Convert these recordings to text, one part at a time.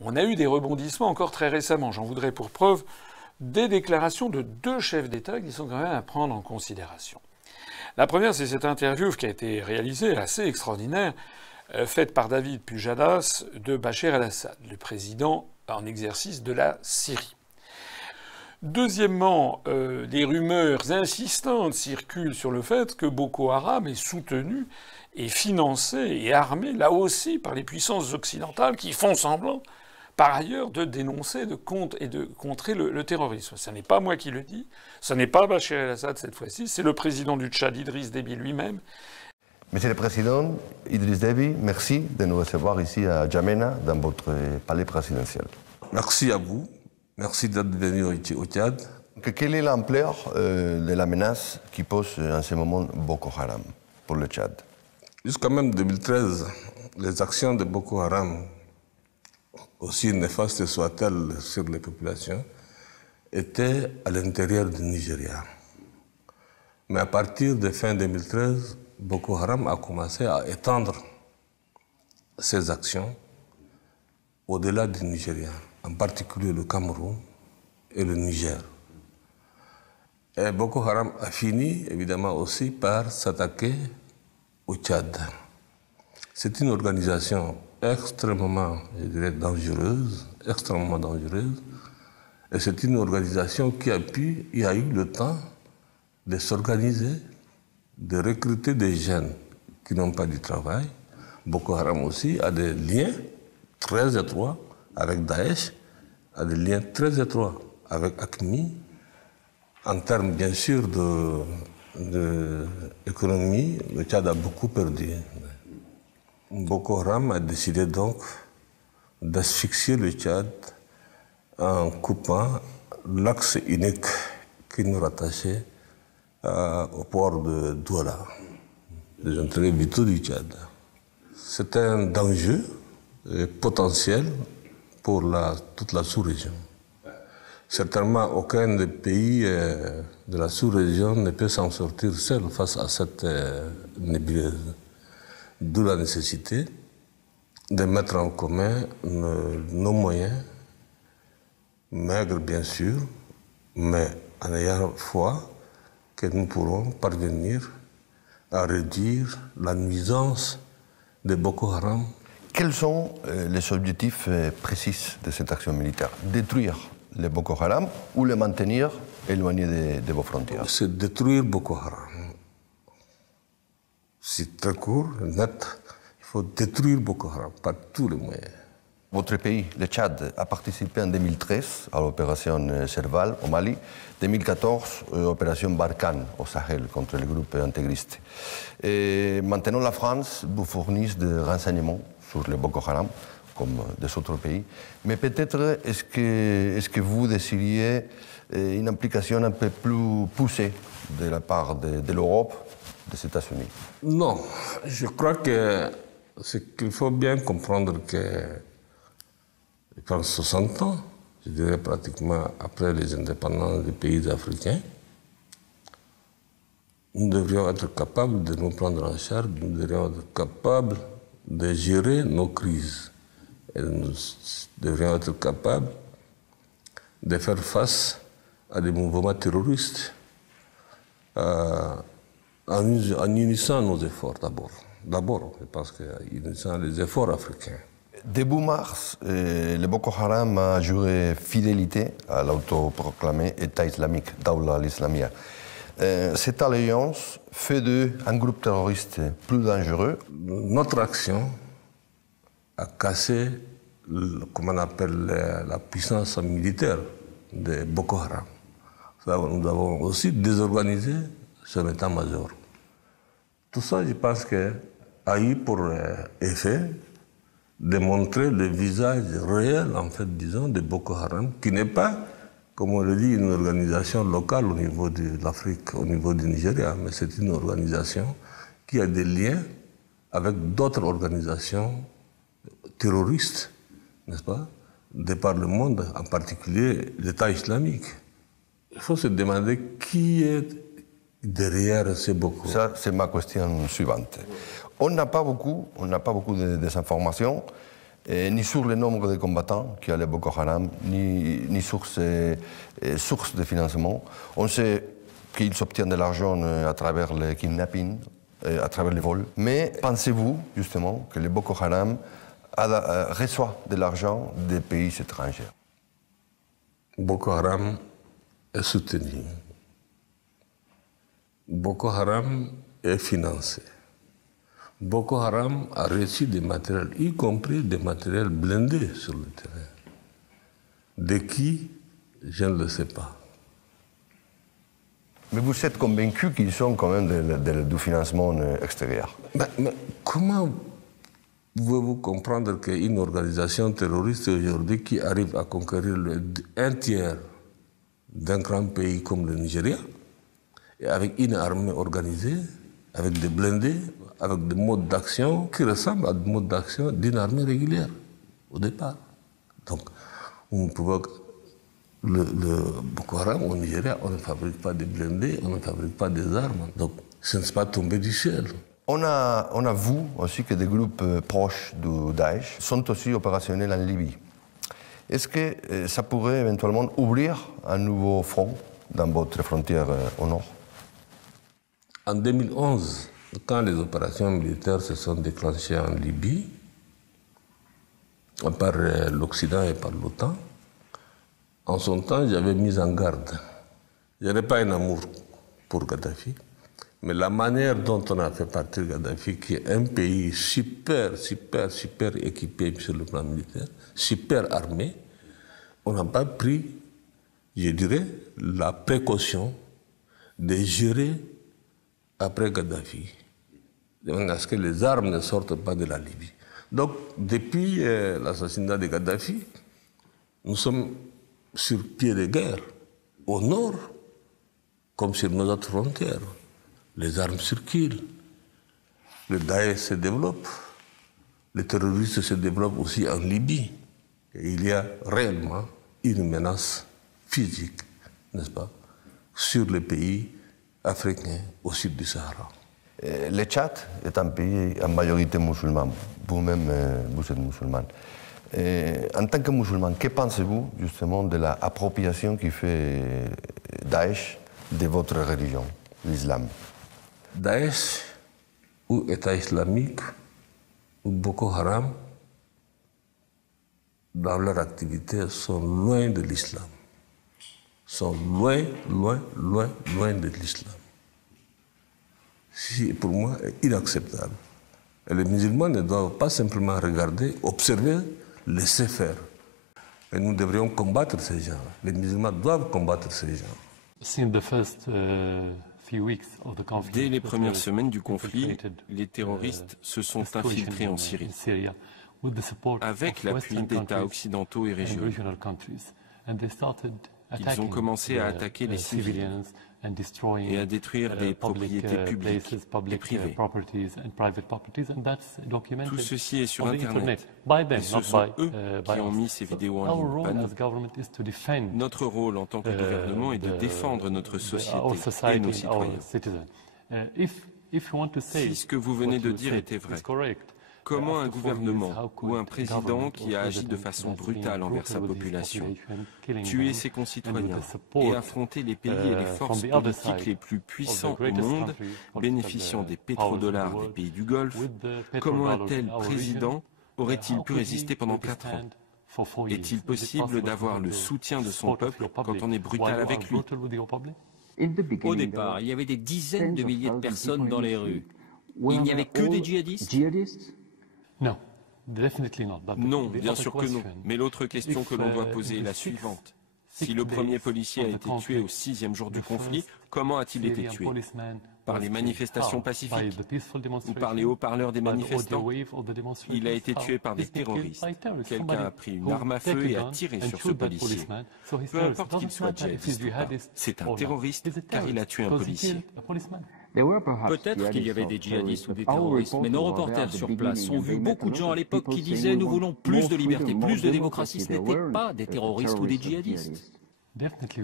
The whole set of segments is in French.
On a eu des rebondissements encore très récemment. J'en voudrais pour preuve des déclarations de 2 chefs d'État qui sont quand même à prendre en considération. La première, c'est cette interview qui a été réalisée, assez extraordinaire, faite par David Pujadas de Bachar el-Assad, le président en exercice de la Syrie. Deuxièmement, des rumeurs insistantes circulent sur le fait que Boko Haram est soutenu et financé et armé, là aussi, par les puissances occidentales qui font semblant, par ailleurs, de dénoncer et de contrer le terrorisme. Ce n'est pas moi qui le dis, ce n'est pas Bachar el-Assad cette fois-ci, c'est le président du Tchad, Idriss Déby lui-même. Monsieur le Président, Idriss Déby, merci de nous recevoir ici à N'Djamena, dans votre palais présidentiel. Merci à vous. Merci d'être venu au Tchad. Quelle est l'ampleur de la menace qui pose en ce moment Boko Haram pour le Tchad? Jusqu'à même 2013, les actions de Boko Haram, aussi néfastes soient-elles sur les populations, étaient à l'intérieur du Nigeria. Mais à partir de fin 2013, Boko Haram a commencé à étendre ses actions au-delà du Nigeria, en particulier le Cameroun et le Niger. Et Boko Haram a fini, évidemment, aussi par s'attaquer au Tchad. C'est une organisation extrêmement, je dirais, dangereuse, extrêmement dangereuse. Et c'est une organisation qui a eu le temps de s'organiser, de recruter des jeunes qui n'ont pas du travail. Boko Haram aussi a des liens très étroits avec Daesh, a des liens très étroits avec AQMI, en termes bien sûr d'économie, le Tchad a beaucoup perdu. Boko Haram a décidé donc d'asphyxier le Tchad en coupant l'axe unique qui nous rattachait au port de Douala, les intérêts vitaux du Tchad. C'est un danger potentiel pour toute la sous-région. Certainement, aucun des pays de la sous-région ne peut s'en sortir seul face à cette nébuleuse. D'où la nécessité de mettre en commun nos moyens, maigres bien sûr, mais en ayant foi que nous pourrons parvenir à réduire la nuisance de Boko Haram. Quels sont les objectifs précis de cette action militaire? Détruire les Boko Haram ou les maintenir éloignés de vos frontières? C'est détruire Boko Haram. C'est très court, net. Il faut détruire Boko Haram par tous les moyens. Votre pays, le Tchad, a participé en 2013 à l'opération Serval au Mali, 2014 opération Barkhane au Sahel contre les groupes intégristes. Et maintenant, la France vous fournit des renseignements sur le Boko Haram, comme des autres pays. Mais peut-être est-ce que vous désiriez une implication un peu plus poussée de la part de l'Europe, des États-Unis? Non, je crois que ce qu'il faut bien comprendre que pendant 60 ans, je dirais pratiquement après les indépendances des pays africains, nous devrions être capables de nous prendre en charge, nous devrions être capables de gérer nos crises. Et nous devrions être capables de faire face à des mouvements terroristes en unissant nos efforts d'abord. D'abord, je pense qu'en unissant les efforts africains. Début mars, le Boko Haram a juré fidélité à l'autoproclamé État islamique, Dawla al-Islamia. Cette alliance fait d'eux un groupe terroriste plus dangereux. Notre action a cassé, comment on appelle, la puissance militaire de Boko Haram. Nous avons aussi désorganisé son état-major. Tout ça, je pense a eu pour effet de montrer le visage réel, en fait, disons, de Boko Haram, qui n'est pas, comme on le dit, une organisation locale au niveau de l'Afrique, au niveau du Nigeria, mais c'est une organisation qui a des liens avec d'autres organisations terroristes, n'est-ce pas, de par le monde, en particulier l'État islamique. Il faut se demander qui est derrière ces Boko. Ça, c'est ma question suivante. On n'a pas beaucoup d'informations ni sur le nombre de combattants qu'il y a le Boko Haram, ni sur ses sources de financement. On sait qu'ils obtiennent de l'argent à travers le kidnapping, à travers les vols. Mais pensez-vous, justement, que le Boko Haram reçoit de l'argent des pays étrangers? Boko Haram est soutenu. Boko Haram est financé. Boko Haram a reçu des matériels, y compris des matériels blindés sur le terrain. De qui? Je ne le sais pas. Mais vous êtes convaincu qu'ils sont quand même du financement extérieur? Mais comment pouvez-vous comprendre qu'une organisation terroriste aujourd'hui qui arrive à conquérir un tiers d'un grand pays comme le Nigeria, et avec une armée organisée, avec des blindés, avec des modes d'action qui ressemblent à des modes d'action d'une armée régulière, au départ. Donc, on peut le Boko Haram au Nigeria, on ne fabrique pas des blindés, on ne fabrique pas des armes. Donc, ce n'est pas tombé du ciel. On a vu aussi que des groupes proches du Daesh sont aussi opérationnels en Libye. Est-ce que ça pourrait éventuellement ouvrir un nouveau front dans votre frontière au nord? En 2011, quand les opérations militaires se sont déclenchées en Libye, par l'Occident et par l'OTAN, en son temps, j'avais mis en garde. Je n'avais pas un amour pour Kadhafi, mais la manière dont on a fait partir Kadhafi, qui est un pays super équipé sur le plan militaire, super armé, on n'a pas pris, je dirais, la précaution de gérer après Kadhafi, de manière à ce que les armes ne sortent pas de la Libye. Donc, depuis l'assassinat de Kadhafi, nous sommes sur pied de guerre, au nord, comme sur nos autres frontières. Les armes circulent, le Daesh se développe, les terroristes se développent aussi en Libye. Et il y a réellement une menace physique, n'est-ce pas, sur les pays africains au sud du Sahara. Le Tchad est un pays en majorité musulman. Vous-même, vous êtes musulman. En tant que musulman, que pensez-vous justement de l'appropriation qui fait Daesh de votre religion, l'islam? Daesh ou État islamique ou Boko Haram, dans leur activité, sont loin de l'islam. Sont loin de l'islam. C'est pour moi inacceptable. Et les musulmans ne doivent pas simplement regarder, observer, laisser faire. Et nous devrions combattre ces gens. Les musulmans doivent combattre ces gens. Dès les premières semaines du conflit, les terroristes se sont infiltrés en Syrie, avec l'appui d'États occidentaux et régionaux. Ils ont commencé à attaquer les civils et à détruire des propriétés publiques et privées. Tout ceci est sur Internet. Et ce sont eux qui ont mis ces vidéos en ligne, pas nous. Notre rôle en tant que gouvernement est de défendre notre société et nos citoyens. Si ce que vous venez de dire était vrai, comment un gouvernement ou un président qui a agi de façon brutale envers sa population, tué ses concitoyens et affronté les pays et les forces politiques les plus puissants au monde, bénéficiant des pétrodollars des pays du Golfe, comment un tel président aurait-il pu résister pendant 4 ans? Est-il possible d'avoir le soutien de son peuple quand on est brutal avec lui? Au départ, il y avait des dizaines de milliers de personnes dans les rues. Il n'y avait que des djihadistes? Non, bien sûr que non. Mais l'autre question que l'on doit poser est la suivante. Si le premier policier a été tué au 6e jour du conflit, comment a-t-il été tué? Par les manifestations pacifiques ou par les haut-parleurs des manifestants? Il a été tué par des terroristes. Quelqu'un a pris une arme à feu et a tiré sur ce policier. Peu importe qu'il soit djihadiste ou pas, c'est un terroriste car il a tué un policier. Peut-être qu'il y avait des djihadistes ou des terroristes, mais nos reporters sur place ont vu beaucoup de gens à l'époque qui disaient « Nous voulons plus de liberté, plus de démocratie ». Ce n'étaient pas des terroristes ou des djihadistes.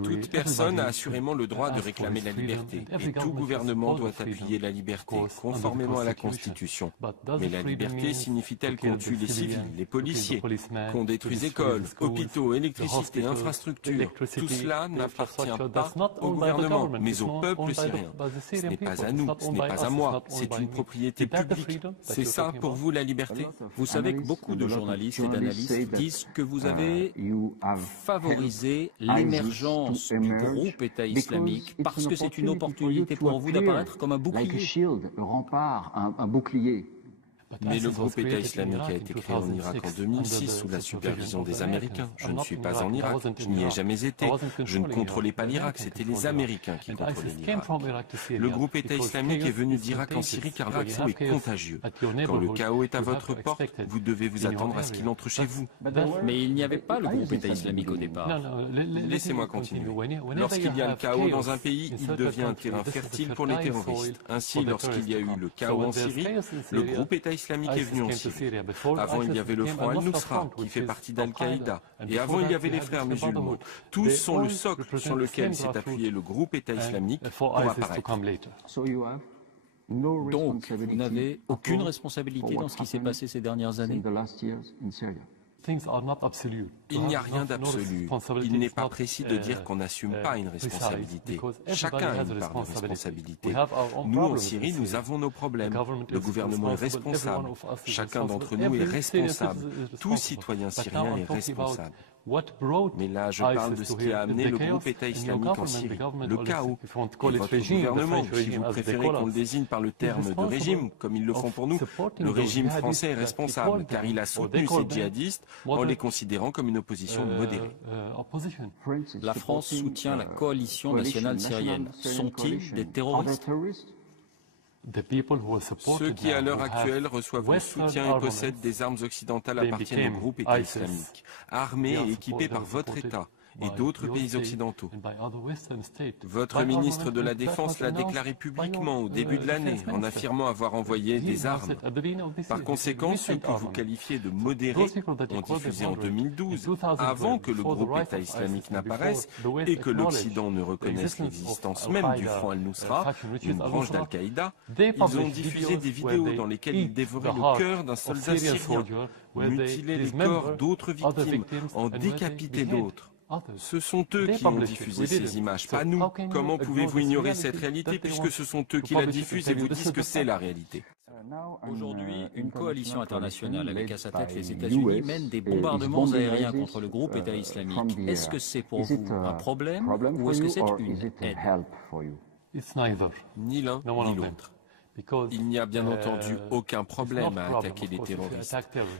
Toute personne a assurément le droit de réclamer la liberté, et tout gouvernement doit appuyer la liberté, conformément à la Constitution. Mais la liberté signifie-t-elle qu'on tue les civils, les policiers, qu'on détruise écoles, hôpitaux, électricité, infrastructures? Tout cela n'appartient pas au gouvernement, mais au peuple syrien. Ce n'est pas à nous, ce n'est pas à moi, c'est une propriété publique. C'est ça pour vous la liberté? Vous savez que beaucoup de journalistes et d'analystes disent que vous avez favorisé l'émergence du groupe État islamique parce que c'est une opportunité pour vous d'apparaître comme un bouclier. Mais le groupe État islamique a été créé en Irak en 2006 sous la supervision des Américains. Je ne suis pas en Irak, je n'y ai jamais été. Je ne contrôlais pas l'Irak, c'était les Américains qui contrôlaient l'Irak. Le groupe État islamique est venu d'Irak en Syrie car le chaos est contagieux. Quand le chaos est à votre porte, vous devez vous attendre à ce qu'il entre chez vous. Mais il n'y avait pas le groupe État islamique au départ. Laissez-moi continuer. Lorsqu'il y a le chaos dans un pays, il devient un terrain fertile pour les terroristes. Ainsi, lorsqu'il y a eu le chaos en Syrie, le groupe État islamique est venu en Syrie. Avant, il y avait le Front al-Nusra, qui fait partie d'Al-Qaïda. Et avant, il y avait les frères musulmans. Tous sont le socle sur lequel s'est appuyé le groupe État islamique pour apparaître. Donc, vous n'avez aucune responsabilité dans ce qui s'est passé ces dernières années? Il n'y a rien d'absolu. Il n'est pas précis de dire qu'on n'assume pas une responsabilité. Chacun a une part de responsabilité. Nous, en Syrie, nous avons nos problèmes. Le gouvernement est responsable. Chacun d'entre nous est responsable. Tout citoyen syrien est responsable. Mais là, je parle de ce qui a amené le groupe État islamique en Syrie, le chaos. Et votre gouvernement, si vous préférez qu'on le désigne par le terme de régime, comme ils le font pour nous, le régime français est responsable, car il a soutenu ces djihadistes en les considérant comme une opposition modérée. La France soutient la coalition nationale syrienne. Sont-ils des terroristes? Ceux qui, à l'heure actuelle, reçoivent le soutien et possèdent des armes occidentales appartiennent au groupe État islamique, armés et équipés par votre État et d'autres pays occidentaux. Votre ministre de la Défense l'a déclaré publiquement au début de l'année en affirmant avoir envoyé des armes. Par conséquent, ceux que vous qualifiez de modérés ont diffusé en 2012, avant que le groupe État islamique n'apparaisse et que l'Occident ne reconnaisse l'existence même du Front al-Nusra, une branche d'Al-Qaïda, ils ont diffusé des vidéos dans lesquelles ils dévoraient le cœur d'un soldat syrien, mutilaient les corps d'autres victimes, en décapitaient d'autres. Ce sont eux qui ont diffusé ces images, pas nous. Comment pouvez-vous ignorer cette réalité puisque ce sont eux qui la diffusent et vous disent que c'est la réalité? Aujourd'hui, une coalition internationale avec à sa tête les États-Unis mène des bombardements aériens contre le groupe État islamique. Est-ce que c'est pour vous un problème ou est-ce que c'est une aide? Ni l'un ni l'autre. Il n'y a bien entendu aucun problème à attaquer les terroristes.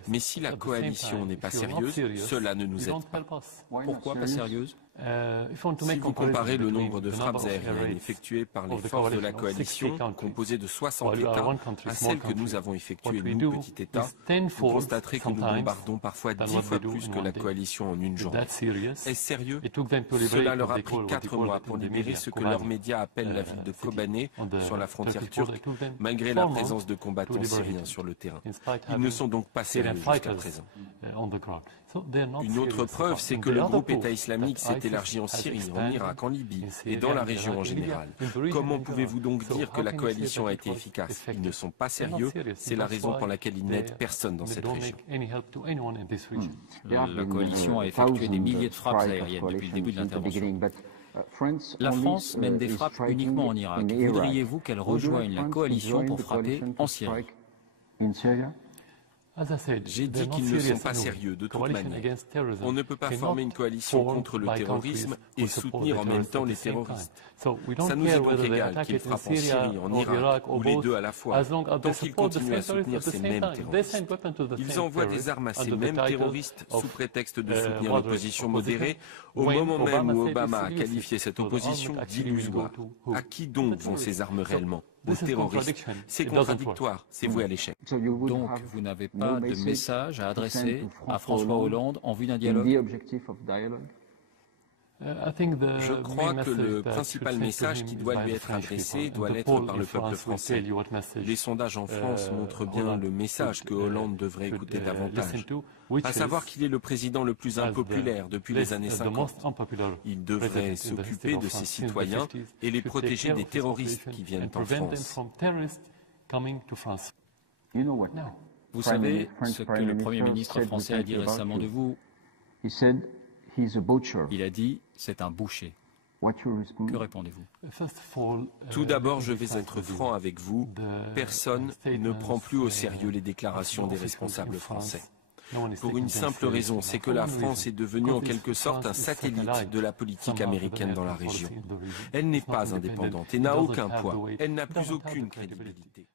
Mais si la coalition n'est pas sérieuse, cela ne nous aide pas. Pourquoi pas sérieuse? Si vous comparez le nombre de frappes aériennes effectuées par les forces de la coalition, composées de 60 États, à celles que nous avons effectuées, nous, petit État, vous constaterez que nous bombardons parfois 10 fois plus que la coalition en une journée. Est-ce sérieux? Cela leur a pris 4 mois pour libérer ce que leurs médias appellent la ville de Kobané, sur la frontière turque, malgré la présence de combattants syriens sur le terrain. Ils ne sont donc pas sérieux jusqu'à présent. Une autre preuve, c'est que le groupe État islamique s'est élargi en Syrie, en Irak, en Libye et dans la région en général. Comment pouvez-vous donc dire que la coalition a été efficace? Ils ne sont pas sérieux, c'est la raison pour laquelle ils n'aident personne dans cette région. La coalition a effectué des milliers de frappes aériennes depuis le début de l'intervention. La France mène des frappes uniquement en Irak. Voudriez-vous qu'elle rejoigne la coalition pour frapper en Syrie? J'ai dit qu'ils ne sont pas sérieux de toute manière. On ne peut pas former une coalition contre le terrorisme et soutenir en même temps les terroristes. Ça nous est donc égal qu'ils frappent en Syrie, en Irak, ou les deux à la fois, tant qu'ils continuent à soutenir ces mêmes terroristes. Ils envoient des armes à ces mêmes terroristes sous prétexte de soutenir l'opposition modérée, au moment même où Obama a qualifié cette opposition d'illusoire. À qui donc vont ces armes réellement? Aux terroristes. C'est contradictoire, c'est voué à l'échec. Donc, vous n'avez pas de message à adresser à François Hollande en vue d'un dialogue? Je crois que le principal message qui doit lui être adressé doit l'être par le peuple français. Les sondages en France montrent bien le message que Hollande devrait écouter davantage, à savoir qu'il est le président le plus impopulaire depuis les années 50. Il devrait s'occuper de ses citoyens et les protéger des terroristes qui viennent en France. Vous savez ce que le Premier ministre français a dit récemment de vous? Il a dit « c'est un boucher ». Que répondez-vous? Tout d'abord, je vais être franc avec vous. Personne ne prend plus au sérieux les déclarations des responsables français. Pour une simple raison, c'est que la France est devenue en quelque sorte un satellite de la politique américaine dans la région. Elle n'est pas indépendante et n'a aucun poids. Elle n'a plus aucune crédibilité.